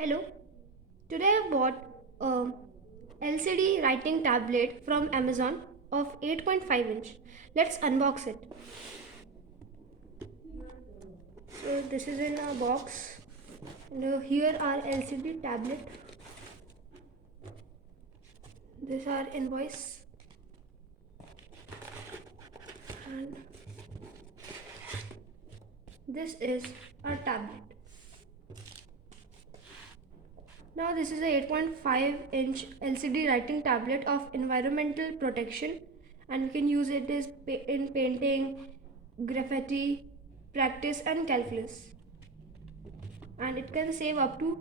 Hello, today I bought a LCD writing tablet from Amazon of 8.5 inch. Let's unbox it. So this is in a box and here are LCD tablet. This are invoice and this is our tablet. Now this is a 8.5 inch LCD writing tablet of environmental protection, and you can use it in painting, graffiti, practice and calculus, and it can save up to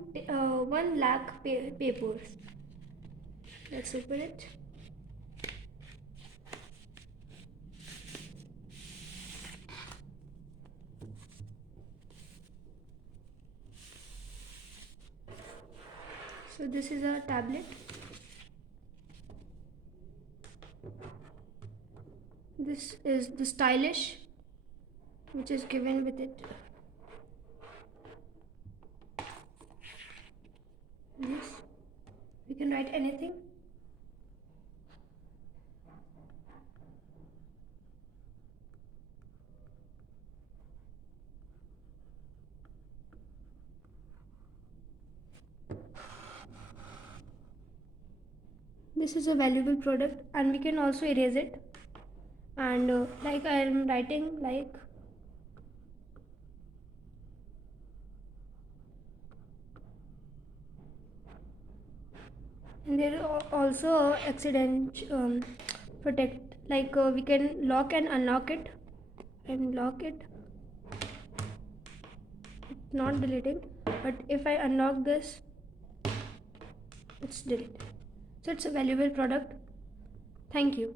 1 lakh papers. Let's open it. So this is our tablet. This is the stylish which is given with it. This, we can write anything. This is a valuable product, and we can also erase it. And like I am writing like and there are also accident protect, like we can lock and unlock it and lock it. It's not deleting, but if I unlock this, it's deleted. So it's a valuable product. Thank you.